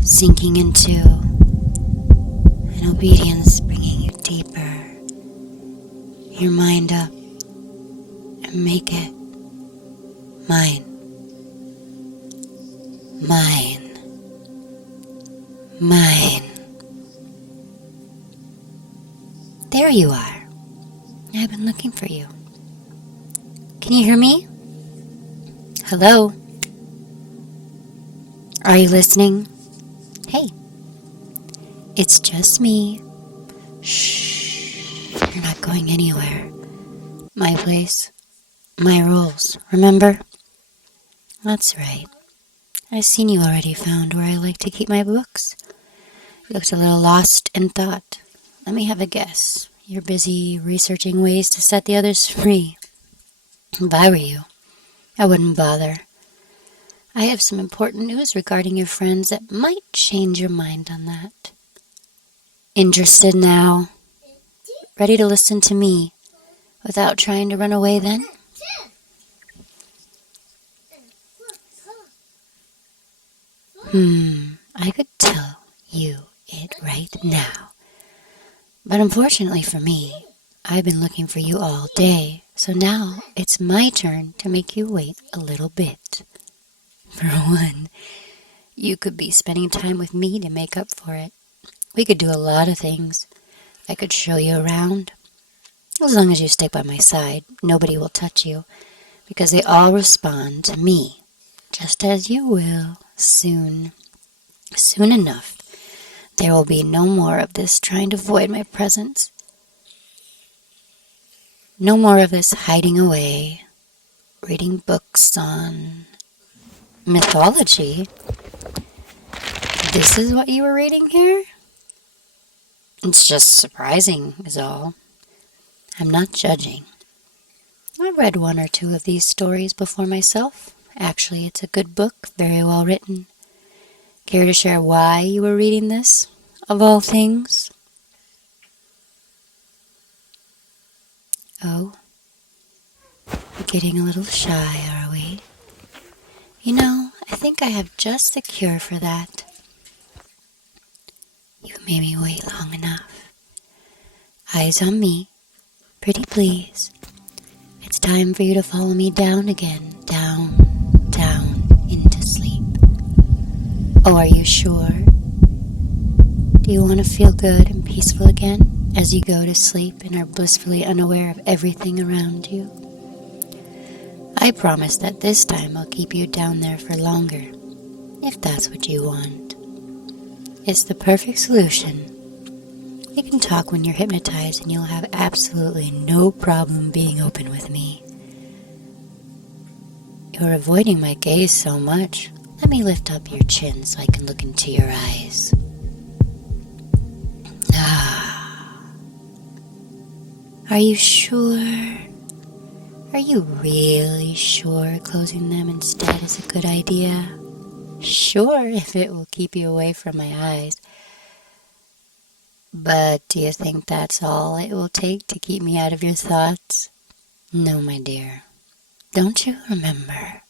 sinking into, and obedience bringing you deeper, your mind up, and make it mine. There you are. I've been looking for you. Can you hear me? Hello? Are you listening? Hey, it's just me. Shh, you're not going anywhere. My place, my rules, remember? That's right. I've seen you already found where I like to keep my books. You looked a little lost in thought. Let me have a guess. You're busy researching ways to set the others free. If I were you, I wouldn't bother. I have some important news regarding your friends that might change your mind on that. Interested now? Ready to listen to me without trying to run away then? I could tell you it right now. But unfortunately for me, I've been looking for you all day, so now it's my turn to make you wait a little bit. For one, you could be spending time with me to make up for it. We could do a lot of things. I could show you around. As long as you stay by my side, nobody will touch you, because they all respond to me, just as you will soon. Soon enough, there will be no more of this trying to avoid my presence. No more of this hiding away, reading books on mythology. This is what you were reading here? It's just surprising, is all. I'm not judging. I've read one or two of these stories before myself. Actually, it's a good book, very well written. Care to share why you were reading this, of all things? Oh, we're getting a little shy, are we? You know, I think I have just the cure for that. You made me wait long enough. Eyes on me. Pretty please. It's time for you to follow me down again. Down into sleep. Oh, are you sure? Do you want to feel good and peaceful again as you go to sleep and are blissfully unaware of everything around you? I promise that this time I'll keep you down there for longer, if that's what you want. It's the perfect solution. You can talk when you're hypnotized and you'll have absolutely no problem being open with me. You're avoiding my gaze so much. Let me lift up your chin so I can look into your eyes. Are you sure? Are you really sure closing them instead is a good idea? Sure, if it will keep you away from my eyes. But do you think that's all it will take to keep me out of your thoughts? No, my dear. Don't you remember?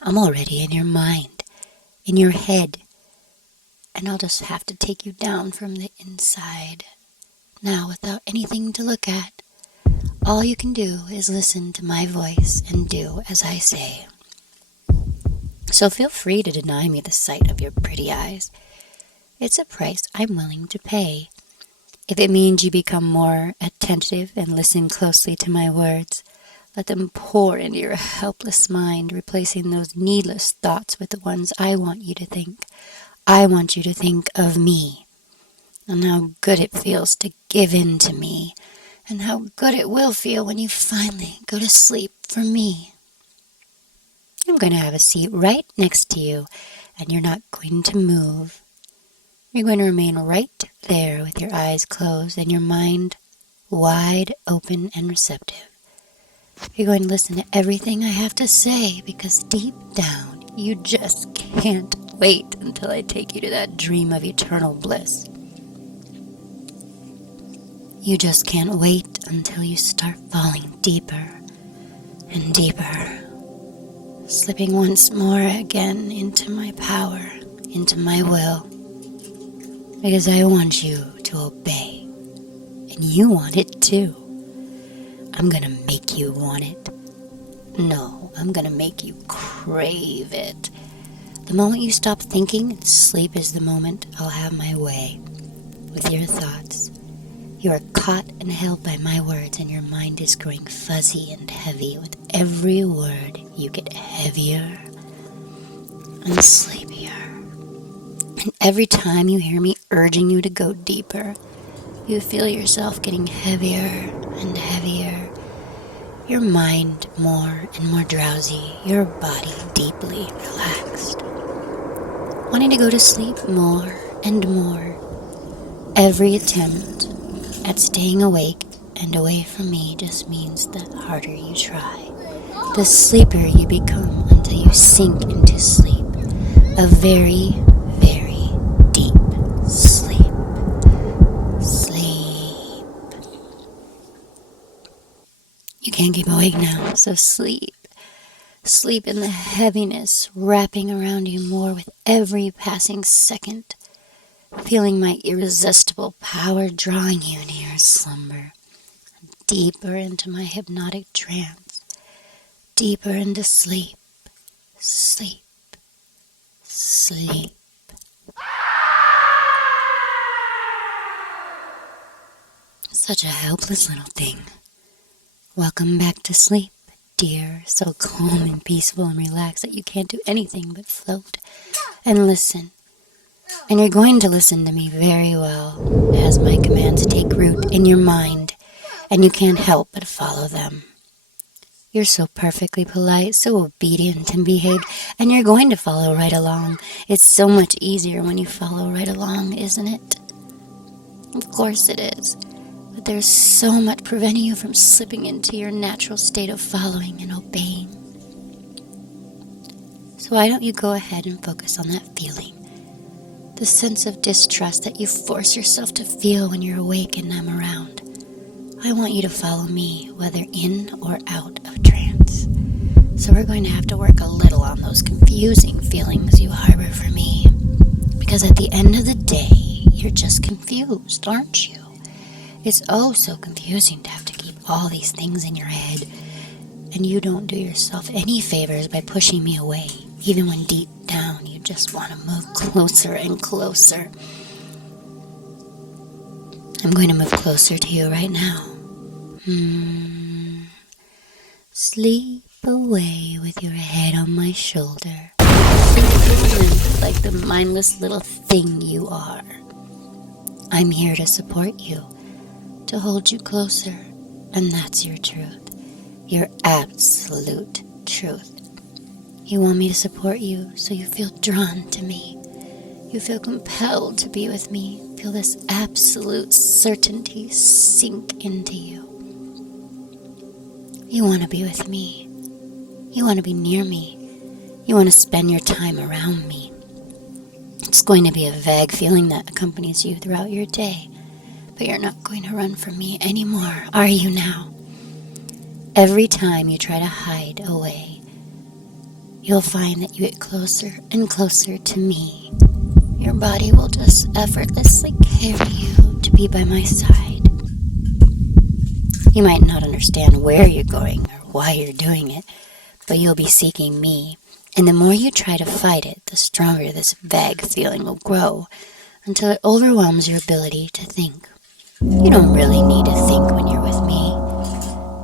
I'm already in your mind, in your head, and I'll just have to take you down from the inside. Now, without anything to look at, all you can do is listen to my voice and do as I say. So feel free to deny me the sight of your pretty eyes. It's a price I'm willing to pay. If it means you become more attentive and listen closely to my words, let them pour into your helpless mind, replacing those needless thoughts with the ones I want you to think. I want you to think of me, and how good it feels to give in to me, and how good it will feel when you finally go to sleep for me. I'm going to have a seat right next to you, and you're not going to move. You're going to remain right there with your eyes closed and your mind wide open and receptive. You're going to listen to everything I have to say, because deep down, you just can't wait until I take you to that dream of eternal bliss. You just can't wait until you start falling deeper and deeper, slipping once more again into my power. into my will, because I want you to obey, and you want it too. I'm gonna make you want it. No, I'm gonna make you crave it. The moment you stop thinking, sleep is the moment I'll have my way with your thoughts. You are caught and held by my words, and your mind is growing fuzzy and heavy. With every word, you get heavier and sleepier. And every time you hear me urging you to go deeper, you feel yourself getting heavier and heavier. Your mind more and more drowsy, your body deeply relaxed. Wanting to go to sleep more and more. Every attempt at staying awake and away from me just means the harder you try, the sleepier you become until you sink into sleep. A very, very deep sleep. Sleep. You can't keep awake now, so sleep. Sleep in the heaviness wrapping around you more with every passing second. Feeling my irresistible power drawing you into your slumber, deeper into my hypnotic trance, deeper into sleep, sleep, sleep. Such a helpless little thing. Welcome back to sleep, dear, so calm and peaceful and relaxed that you can't do anything but float and listen. And you're going to listen to me very well as my commands take root in your mind, and you can't help but follow them. You're so perfectly polite, so obedient and behaved, and you're going to follow right along. It's so much easier when you follow right along, isn't it? Of course it is. But there's so much preventing you from slipping into your natural state of following and obeying. So why don't you go ahead and focus on that feeling? The sense of distrust that you force yourself to feel when you're awake and I'm around. I want you to follow me, whether in or out of trance. So we're going to have to work a little on those confusing feelings you harbor for me. Because at the end of the day, you're just confused, aren't you? It's oh so confusing to have to keep all these things in your head. And you don't do yourself any favors by pushing me away, even when deep down you just want to move closer and closer. I'm going to move closer to you right now. Sleep away with your head on my shoulder. Like the mindless little thing you are. I'm here to support you, to hold you closer, and that's your truth. Your absolute truth. You want me to support you, so you feel drawn to me. You feel compelled to be with me. Feel this absolute certainty sink into you. You want to be with me. You want to be near me. You want to spend your time around me. It's going to be a vague feeling that accompanies you throughout your day. But you're not going to run from me anymore, are you now? Every time you try to hide away, you'll find that you get closer and closer to me. Your body will just effortlessly carry you to be by my side. You might not understand where you're going or why you're doing it, but you'll be seeking me. And the more you try to fight it, the stronger this vague feeling will grow until it overwhelms your ability to think. You don't really need to think when you're with me.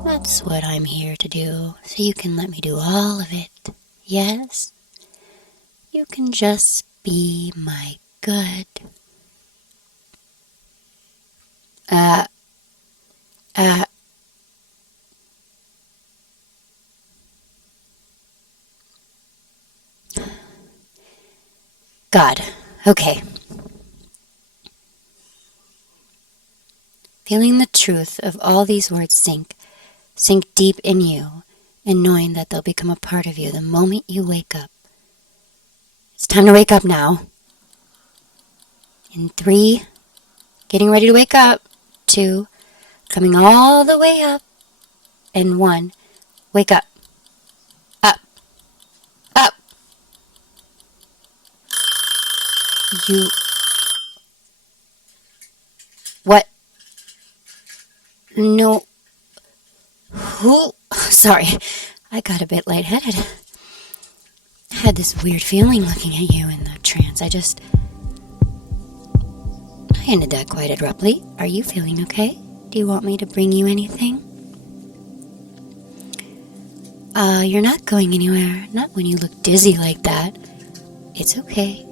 That's what I'm here to do, so you can let me do all of it. Yes? You can just be my good. God. Okay. Feeling the truth of all these words sink deep in you, and knowing that they'll become a part of you the moment you wake up. It's time to wake up now. In 3, getting ready to wake up. 2, coming all the way up. And 1, wake up. Up. Up. You... What? No. Who? Sorry, I got a bit lightheaded. I had this weird feeling looking at you in the trance. I ended that quite abruptly. Are you feeling okay? Do you want me to bring you anything? You're not going anywhere. Not when you look dizzy like that. It's okay.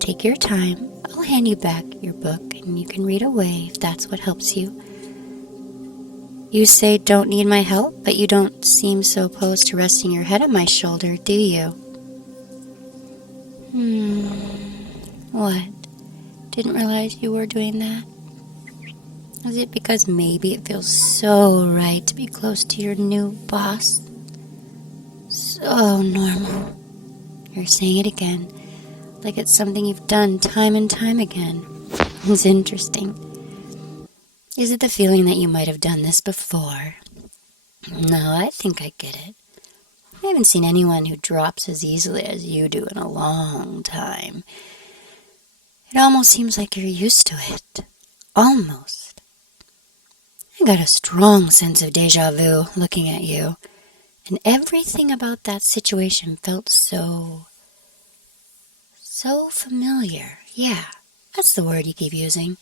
Take your time. I'll hand you back your book and you can read away if that's what helps you. You say don't need my help, but you don't seem so opposed to resting your head on my shoulder, do you? What? Didn't realize you were doing that? Is it because maybe it feels so right to be close to your new boss? So normal. You're saying it again, like it's something you've done time and time again. It's interesting. Is it the feeling that you might have done this before? No, I think I get it. I haven't seen anyone who drops as easily as you do in a long time. It almost seems like you're used to it. Almost. I got a strong sense of déjà vu looking at you, and everything about that situation felt so familiar. Yeah, that's the word you keep using.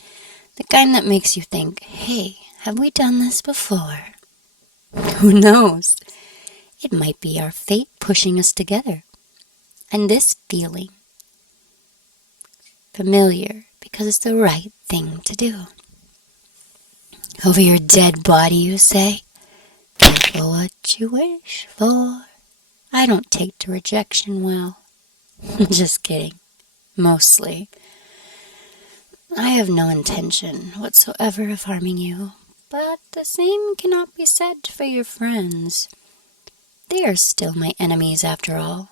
The kind that makes you think, hey, have we done this before? Who knows? It might be our fate pushing us together. And this feeling, familiar, because it's the right thing to do. Over your dead body, you say? Careful what you wish for. I don't take to rejection well. Just kidding. Mostly. I have no intention whatsoever of harming you, but the same cannot be said for your friends. They are still my enemies after all.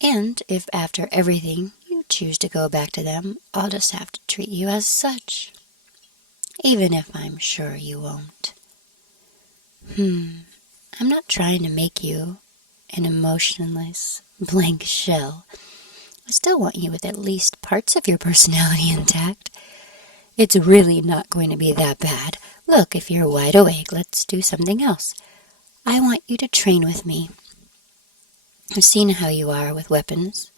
And if after everything you choose to go back to them, I'll just have to treat you as such. Even if I'm sure you won't. I'm not trying to make you an emotionless, blank shell. I still want you with at least parts of your personality intact. It's really not going to be that bad. Look, if you're wide awake, let's do something else. I want you to train with me. I've seen how you are with weapons.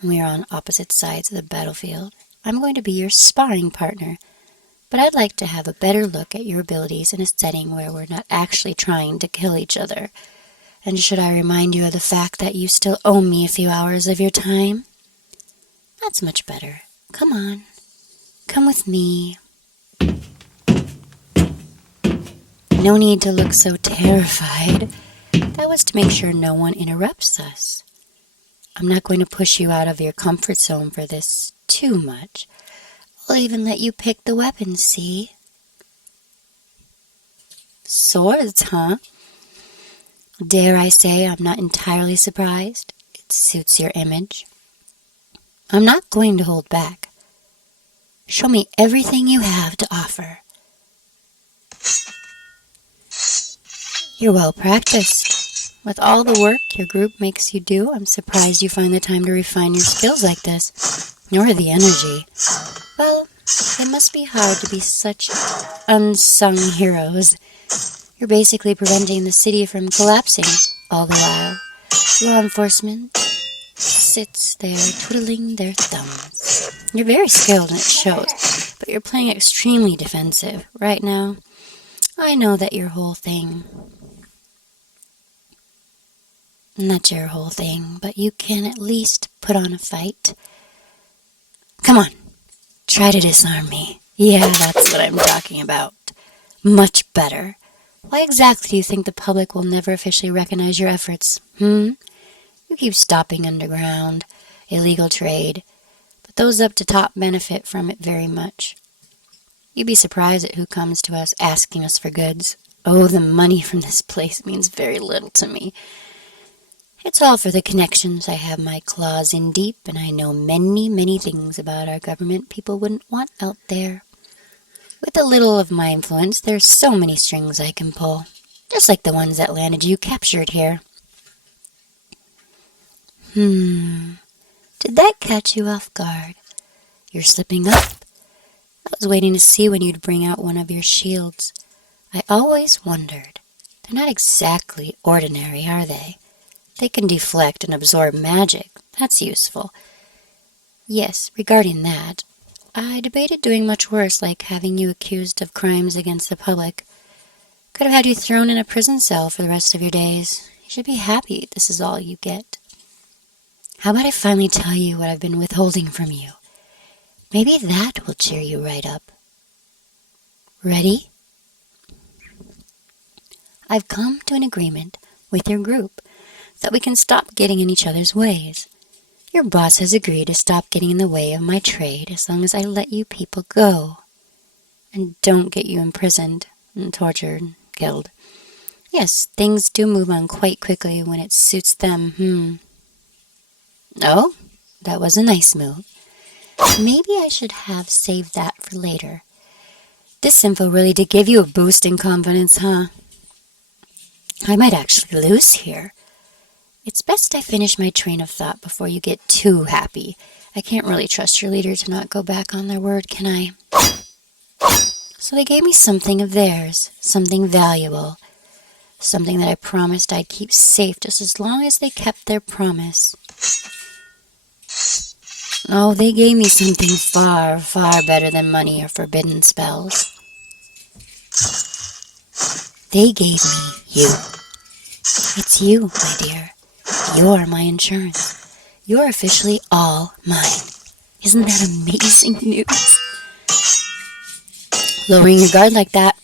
When we are on opposite sides of the battlefield, I'm going to be your sparring partner. But I'd like to have a better look at your abilities in a setting where we're not actually trying to kill each other. And should I remind you of the fact that you still owe me a few hours of your time? That's much better. Come on. Come with me. No need to look so terrified. That was to make sure no one interrupts us. I'm not going to push you out of your comfort zone for this too much. I'll even let you pick the weapons, see? Swords, huh? Dare I say I'm not entirely surprised? It suits your image. I'm not going to hold back. Show me everything you have to offer. You're well practiced. With all the work your group makes you do, I'm surprised you find the time to refine your skills like this, nor the energy. Well, it must be hard to be such unsung heroes. You're basically preventing the city from collapsing, all the while. Law enforcement sits there twiddling their thumbs. You're very skilled and it shows, but you're playing extremely defensive right now. I know that your whole thing... Not your whole thing, but you can at least put on a fight. Come on, try to disarm me. Yeah, that's what I'm talking about. Much better. Why exactly do you think the public will never officially recognize your efforts? You keep stopping underground, illegal trade, but those up to top benefit from it very much. You'd be surprised at who comes to us asking us for goods. Oh, the money from this place means very little to me. It's all for the connections. I have my claws in deep, and I know many, many things about our government people wouldn't want out there. With a little of my influence, there's so many strings I can pull, just like the ones that landed you captured here. To Did that catch you off guard? You're slipping up. I was waiting to see when you'd bring out one of your shields. I always wondered. They're not exactly ordinary, are they? They can deflect and absorb magic. That's useful. Yes, regarding that, I debated doing much worse, like having you accused of crimes against the public. Could have had you thrown in a prison cell for the rest of your days. You should be happy this is all you get. How about I finally tell you what I've been withholding from you? Maybe that will cheer you right up. Ready? I've come to an agreement with your group that we can stop getting in each other's ways. Your boss has agreed to stop getting in the way of my trade as long as I let you people go. And don't get you imprisoned and tortured and killed. Yes, things do move on quite quickly when it suits them, Oh, that was a nice move. Maybe I should have saved that for later. This info really did give you a boost in confidence, huh? I might actually lose here. It's best I finish my train of thought before you get too happy. I can't really trust your leader to not go back on their word, can I? So they gave me something of theirs, something valuable, something that I promised I'd keep safe just as long as they kept their promise. Oh, they gave me something far, far better than money or forbidden spells. They gave me you. It's you, my dear. You're my insurance. You're officially all mine. Isn't that amazing news? Lowering your guard like that,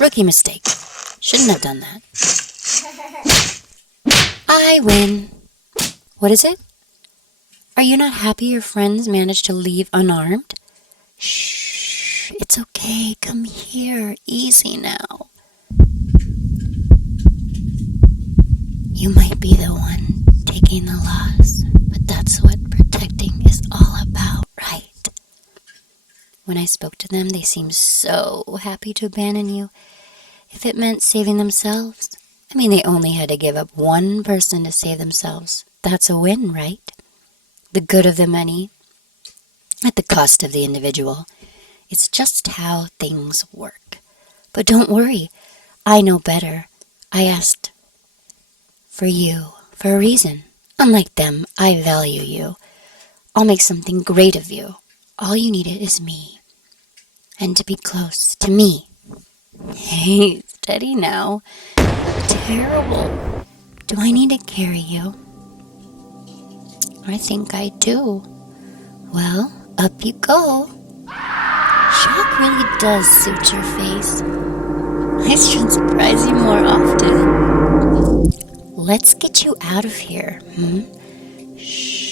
rookie mistake. Shouldn't have done that. I win. What is it? Are you not happy your friends managed to leave unarmed? Shh, it's okay. Come here. Easy now. You might be the one taking the loss, but that's what protecting is all about, right? When I spoke to them, they seemed so happy to abandon you. If it meant saving themselves, they only had to give up one person to save themselves. That's a win, right? The good of the many at the cost of the individual. It's just how things work. But don't worry, I know better. I asked for you for a reason. Unlike them, I value you. I'll make something great of you. All you needed is me. And to be close to me. Hey, steady now. Terrible. Do I need to carry you? I think I do. Well, up you go. Shock really does suit your face. I should surprise you more often. Let's get you out of here, Shh.